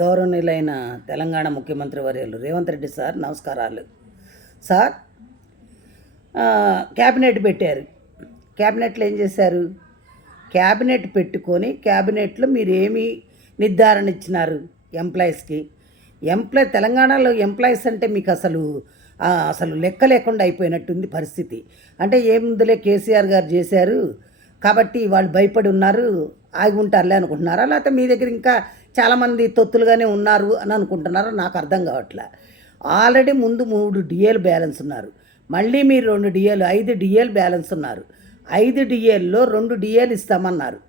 గౌరవనీయులైన తెలంగాణ ముఖ్యమంత్రి వర్యులు రేవంత్ రెడ్డి సార్ నమస్కారాలు సార్. క్యాబినెట్ పెట్టారు. క్యాబినెట్లో ఏం చేశారు? క్యాబినెట్ పెట్టుకొని క్యాబినెట్లో మీరు ఏమి నిర్ధారణ ఇచ్చినారు ఎంప్లాయీస్కి? తెలంగాణలో ఎంప్లాయీస్ అంటే మీకు అసలు లెక్క లేకుండా అయిపోయినట్టుంది పరిస్థితి. అంటే ఏముందులే కేసీఆర్ గారు చేశారు కాబట్టి వాళ్ళు భయపడి ఉన్నారు, ఆగి ఉంటారులే అనుకుంటున్నారా, లేకపోతే మీ దగ్గర ఇంకా చాలామంది తొత్తులుగానే ఉన్నారు అని అనుకుంటున్నారో నాకు అర్థం కావట్లే. ఆల్రెడీ ముందు 3 డిఏలు బ్యాలెన్స్ ఉన్నారు, మళ్ళీ మీరు 2 డిఏలు 5 డిఏలు బ్యాలెన్స్ ఉన్నారు. 5 డిఏల్లో 2 డిఏలు ఇస్తామన్నారు,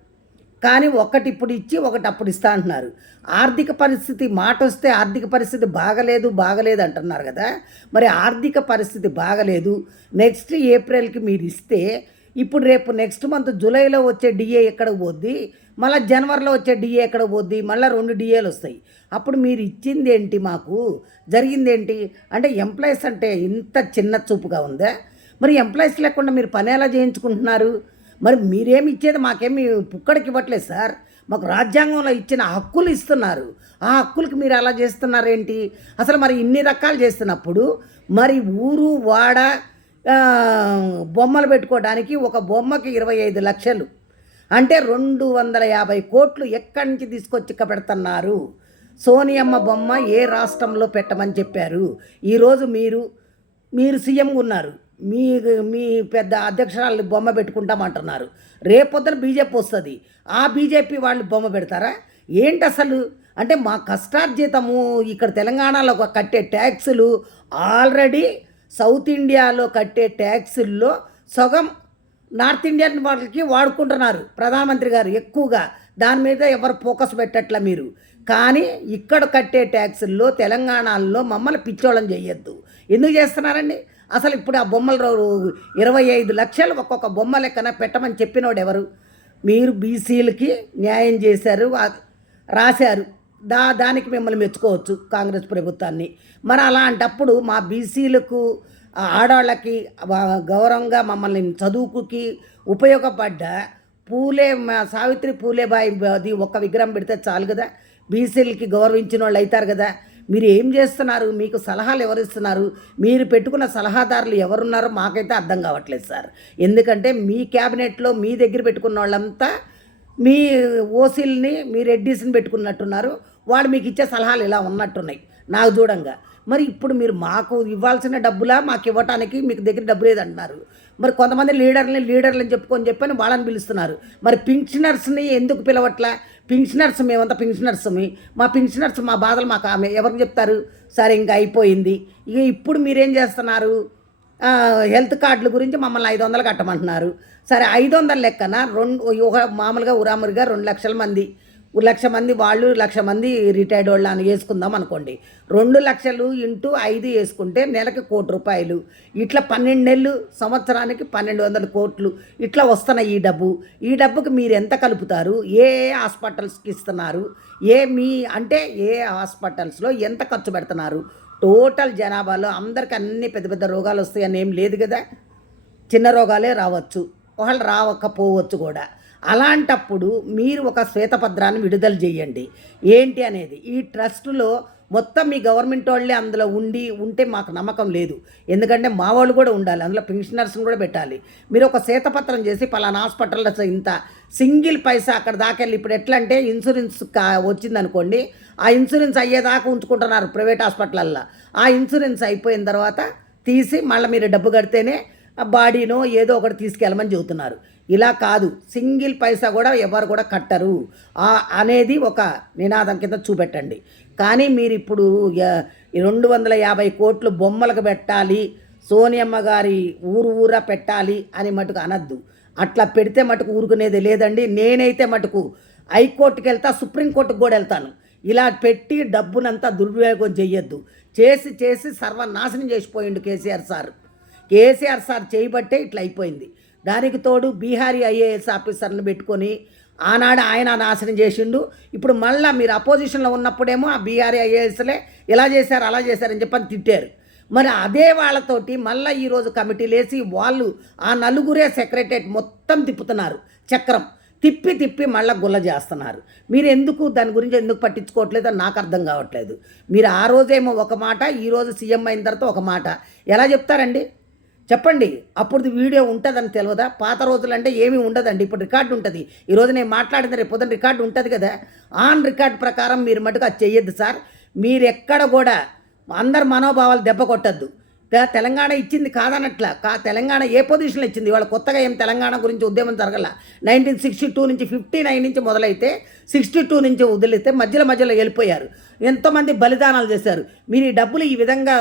కానీ ఒకటి ఇప్పుడు ఇచ్చి ఒకటి అప్పుడు ఇస్తా అంటున్నారు. ఆర్థిక పరిస్థితి మాట వస్తే ఆర్థిక పరిస్థితి బాగలేదు అంటున్నారు కదా. మరి ఆర్థిక పరిస్థితి బాగలేదు, నెక్స్ట్ ఏప్రిల్కి మీరు ఇస్తే ఇప్పుడు రేపు నెక్స్ట్ మంత్ జూలైలో వచ్చే డిఏ ఎక్కడికి పోద్ది, మళ్ళీ జనవరిలో వచ్చే డిఏ ఎక్కడికి పోద్ది, మళ్ళీ 2 డిఏలు వస్తాయి. అప్పుడు మీరు ఇచ్చింది ఏంటి, మాకు జరిగిందేంటి? అంటే ఎంప్లాయీస్ అంటే ఇంత చిన్న చూపుగా ఉందా? మరి ఎంప్లాయీస్ లేకుండా మీరు పని ఎలా చేయించుకుంటున్నారు? మరి మీరేమి ఇచ్చేది మాకేమి పుక్కడికి ఇవ్వట్లేదు సార్, మాకు రాజ్యాంగంలో ఇచ్చిన హక్కులు ఇస్తున్నారు. ఆ హక్కులకి మీరు అలా చేస్తున్నారేంటి? అసలు మరి ఇన్ని రకాలు చేస్తున్నప్పుడు మరి ఊరు వాడ బొమ్మలు పెట్టుకోవడానికి ఒక బొమ్మకి 25 లక్షలు అంటే 250 కోట్లు ఎక్కడి నుంచి తీసుకొచ్చి పెడుతున్నారు? సోనియమ్మ బొమ్మ ఏ రాష్ట్రంలో పెట్టమని చెప్పారు? ఈరోజు మీరు సీఎం ఉన్నారు, మీ మీ పెద్ద అధ్యక్షురాలు బొమ్మ పెట్టుకుంటామంటున్నారు. రేపొద్దున బీజేపీ వస్తుంది, ఆ బీజేపీ వాళ్ళు బొమ్మ పెడతారా ఏంటి అసలు? అంటే మా కష్టార్జితము ఇక్కడ తెలంగాణలో కట్టే ట్యాక్సులు ఆల్రెడీ సౌత్ ఇండియాలో కట్టే ట్యాక్సుల్లో సగం నార్త్ ఇండియన్ వాళ్ళకి వాడుకుంటున్నారు ప్రధానమంత్రి గారు ఎక్కువగా. దాని మీద ఎవరు ఫోకస్ పెట్టట్ల మీరు. కానీ ఇక్కడ కట్టే ట్యాక్సుల్లో తెలంగాణలో మమ్మల్ని పిచ్చోళం చేయొద్దు. ఎందుకు చేస్తున్నారండి? అసలు ఇప్పుడు ఆ బొమ్మలు 25 లక్షలు ఒక్కొక్క బొమ్మ లెక్కన పెట్టమని చెప్పినోడు ఎవరు? మీరు బీసీలకి న్యాయం చేశారు, రాశారు, దానికి మిమ్మల్ని మెచ్చుకోవచ్చు కాంగ్రెస్ ప్రభుత్వాన్ని. మరి అలాంటప్పుడు మా బీసీలకు ఆడవాళ్ళకి గౌరవంగా మమ్మల్ని చదువుకుకి ఉపయోగపడ్డ సావిత్రి పూలేబాయి ఒక్క విగ్రహం పెడితే చాలు కదా, బీసీలకి గౌరవించిన వాళ్ళు అవుతారు కదా. మీరు ఏం చేస్తున్నారు? మీకు సలహాలు ఎవరు ఇస్తున్నారు? మీరు పెట్టుకున్న సలహాదారులు ఎవరున్నారో మాకైతే అర్థం కావట్లేదు సార్. ఎందుకంటే మీ క్యాబినెట్లో మీ దగ్గర పెట్టుకున్న వాళ్ళంతా మీ ఓసీల్ని మీ రెడ్డీస్ని పెట్టుకున్నట్టున్నారు. వాళ్ళు మీకు ఇచ్చే సలహాలు ఇలా ఉన్నట్టున్నాయి నాకు చూడంగా. మరి ఇప్పుడు మీరు మాకు ఇవ్వాల్సిన డబ్బులా మాకు ఇవ్వటానికి మీకు దగ్గర డబ్బు లేదంటున్నారు. మరి కొంతమంది లీడర్లని చెప్పని వాళ్ళని పిలుస్తున్నారు. మరి పింఛనర్స్ని ఎందుకు పిలవట్లా? మేమంతా పింఛనర్స్మి, మా బాధలు మాకు ఆమె ఎవరికి చెప్తారు? సరే ఇంకా అయిపోయింది. ఇప్పుడు మీరేం చేస్తున్నారు? హెల్త్ కార్డుల గురించి మమ్మల్ని 500 కట్టమంటున్నారు. సరే 500 లెక్కన మామూలుగా ఉరామురిగా 2 లక్షల మంది, 1 లక్ష మంది వాళ్ళు, 1 లక్ష మంది రిటైర్డ్ వాళ్ళు అని వేసుకుందాం అనుకోండి. 2 లక్షలు ఇంటూ 5 వేసుకుంటే నెలకి 1 కోటి రూపాయలు. ఇట్లా 12 నెలలు, సంవత్సరానికి 1200 కోట్లు ఇట్లా వస్తున్నాయి ఈ డబ్బుకి మీరు ఎంత కలుపుతారు? ఏ హాస్పిటల్స్కి ఇస్తున్నారు? ఏ హాస్పిటల్స్లో ఎంత ఖర్చు పెడుతున్నారు? టోటల్ జనాభాలో అందరికీ అన్ని పెద్ద పెద్ద రోగాలు వస్తాయని ఏం లేదు కదా. చిన్న రోగాలే రావచ్చు, వాళ్ళు రావకపోవచ్చు కూడా. అలాంటప్పుడు మీరు ఒక శ్వేతపత్రాన్ని విడుదల చేయండి ఏంటి అనేది. ఈ ట్రస్టులో మొత్తం మీ గవర్నమెంట్ వాళ్ళే అందులో ఉంటే మాకు నమ్మకం లేదు. ఎందుకంటే మా వాళ్ళు కూడా ఉండాలి, అందులో పెన్షనర్స్ని కూడా పెట్టాలి. మీరు ఒక శ్వేతపత్రం చేసి పలానా హాస్పిటల్లో ఇంత సింగిల్ పైసా అక్కడ దాకెళ్ళి, ఇప్పుడు ఎట్లా అంటే ఇన్సూరెన్స్ వచ్చిందనుకోండి, ఆ ఇన్సూరెన్స్ అయ్యేదాకా ఉంచుకుంటున్నారు ప్రైవేట్ హాస్పిటల్లో. ఆ ఇన్సూరెన్స్ అయిపోయిన తర్వాత తీసి మళ్ళీ మీరు డబ్బు కడితేనే బాడీనో ఏదో ఒకటి తీసుకెళ్ళమని చెబుతున్నారు. ఇలా కాదు, సింగిల్ పైసా కూడా ఎవరు కూడా కట్టరు అనేది ఒక నినాదం కింద చూపెట్టండి. కానీ మీరు ఇప్పుడు 250 కోట్లు బొమ్మలకు పెట్టాలి, సోనియమ్మ గారి ఊరా పెట్టాలి అని మటుకు అనద్దు. అట్లా పెడితే మటుకు ఊరుకునేది లేదండి. నేనైతే మటుకు హైకోర్టుకి వెళ్తా, సుప్రీంకోర్టుకు కూడా వెళ్తాను. ఇలా పెట్టి డబ్బునంతా దుర్వినియోగం చెయ్యొద్దు. చేసి సర్వనాశనం చేసిపోయిండు కేసీఆర్ సార్ చేయబట్టే ఇట్లా అయిపోయింది. దానికి తోడు బీహారీ ఐఏఎస్ ఆఫీసర్ని పెట్టుకొని ఆనాడు ఆయన నాశనం చేసిండు. ఇప్పుడు మళ్ళీ మీరు అపోజిషన్లో ఉన్నప్పుడేమో ఆ బీహారీ ఐఏఎస్లే ఇలా చేశారు అలా చేశారని చెప్పని తిట్టారు. మరి అదే వాళ్ళతోటి మళ్ళీ ఈరోజు కమిటీలు వేసి వాళ్ళు ఆ నలుగురే సెక్రటరేట్ మొత్తం తిప్పుతున్నారు చక్రం. తిప్పి తిప్పి మళ్ళీ గుల్ల చేస్తున్నారు. మీరు ఎందుకు దాని గురించి ఎందుకు పట్టించుకోవట్లేదో నాకు అర్థం కావట్లేదు. మీరు ఆ రోజేమో ఒక మాట, ఈరోజు సీఎం అయిన తర్వాత ఒక మాట ఎలా చెప్తారండి? చెప్పండి. అప్పుడు వీడియో ఉంటుందని తెలియదా? పాత రోజులంటే ఏమీ ఉండదండి. ఇప్పుడు రికార్డు ఉంటుంది. ఈరోజు నేను మాట్లాడింది రేపు పొద్దున రికార్డు ఉంటుంది కదా. ఆన్ రికార్డ్ ప్రకారం మీరు మటుకు అది చెయ్యొద్దు సార్. మీరు ఎక్కడ కూడా అందరి మనోభావాలు దెబ్బ కొట్టద్దు. తెలంగాణ ఇచ్చింది కాదనట్ల. తెలంగాణ ఏ పొజిషన్లో ఇచ్చింది? వాళ్ళ కొత్తగా ఏం తెలంగాణ గురించి ఉద్యమం జరగల. 1962 నుంచి 59 నుంచి మొదలైతే 62 నుంచి వదిలితే మధ్యలో వెళ్ళిపోయారు. ఎంతోమంది బలిదానాలు చేశారు. మీరు ఈ డబ్బులు ఈ విధంగా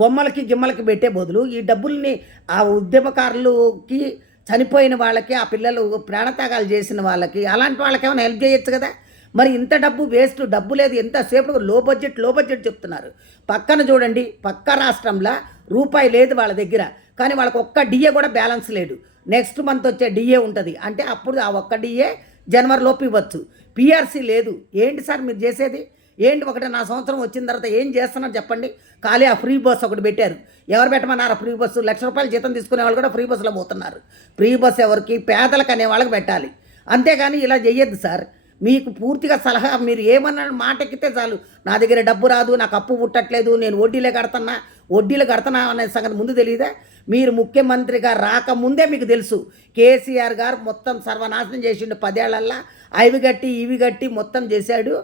బొమ్మలకి గిమ్మలకి పెట్టే బదులు ఈ డబ్బుల్ని ఆ ఉద్యమకారులకి, చనిపోయిన వాళ్ళకి, ఆ పిల్లలు ప్రాణత్యాగాలు చేసిన వాళ్ళకి, అలాంటి వాళ్ళకి ఏమైనా హెల్ప్ చేయొచ్చు కదా. మరి ఇంత డబ్బు వేస్ట్, డబ్బు లేదు. ఎంతసేపు లో బడ్జెట్ చెప్తున్నారు. పక్కన చూడండి, పక్క రాష్ట్రంలో రూపాయి లేదు వాళ్ళ దగ్గర, కానీ వాళ్ళకి ఒక్క డిఏ కూడా బ్యాలెన్స్ లేడు. నెక్స్ట్ మంత్ వచ్చే డిఏ ఉంటుంది అంటే అప్పుడు ఆ ఒక్క డిఏ జనవరిలోపు ఇవ్వచ్చు. పిఆర్సీ లేదు. ఏంటి సార్ మీరు చేసేది? ఏంటి? 1.5 సంవత్సరం వచ్చిన తర్వాత ఏం చేస్తున్నారు చెప్పండి? ఖాళీ ఆ ఫ్రీ బస్ ఒకటి పెట్టారు. ఎవరు పెట్టమన్నారు? ఫ్రీ బస్సు ₹1,00,000 జీతం తీసుకునే వాళ్ళు కూడా ఫ్రీ బస్సులో పోతున్నారు. ఫ్రీ బస్ ఎవరికి? పేదలకు అనే వాళ్ళకి పెట్టాలి. అంతేగాని ఇలా చెయ్యొద్దు సార్. మీకు పూర్తిగా సలహా, మీరు ఏమన్నా మాట ఎక్కితే చాలు, నా దగ్గర డబ్బు రాదు, నాకు అప్పు పుట్టట్లేదు, నేను వడ్డీలు కడుతున్నా అనే సంగతి ముందు తెలియదా? మీరు ముఖ్యమంత్రిగా రాకముందే మీకు తెలుసు. కేసీఆర్ గారు మొత్తం సర్వనాశనం చేసిండు 10 ఏళ్లల్లా. ఇవి గట్టి మొత్తం చేశాడు.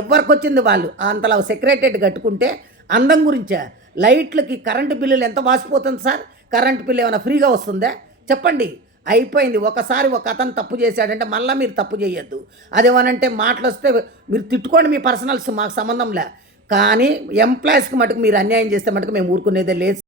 ఎవరికి వచ్చింది వాళ్ళు అంతలా సెక్రటరేట్ కట్టుకుంటే అందం గురించా? లైట్లకి కరెంటు బిల్లులు ఎంత వాసిపోతుంది సార్? కరెంటు బిల్లు ఏమైనా ఫ్రీగా వస్తుందా? చెప్పండి. అయిపోయింది. ఒకసారి ఒక అతను తప్పు చేశాడంటే మళ్ళీ మీరు తప్పు చేయొద్దు. అదేమనంటే మాటలు వస్తే మీరు తిట్టుకోండి, మీ పర్సనల్స్ మాకు సంబంధంలే. కానీ ఎంప్లాయీస్కి మటుకు మీరు అన్యాయం చేస్తే మటుకు మేము ఊరుకునేదే లేదు.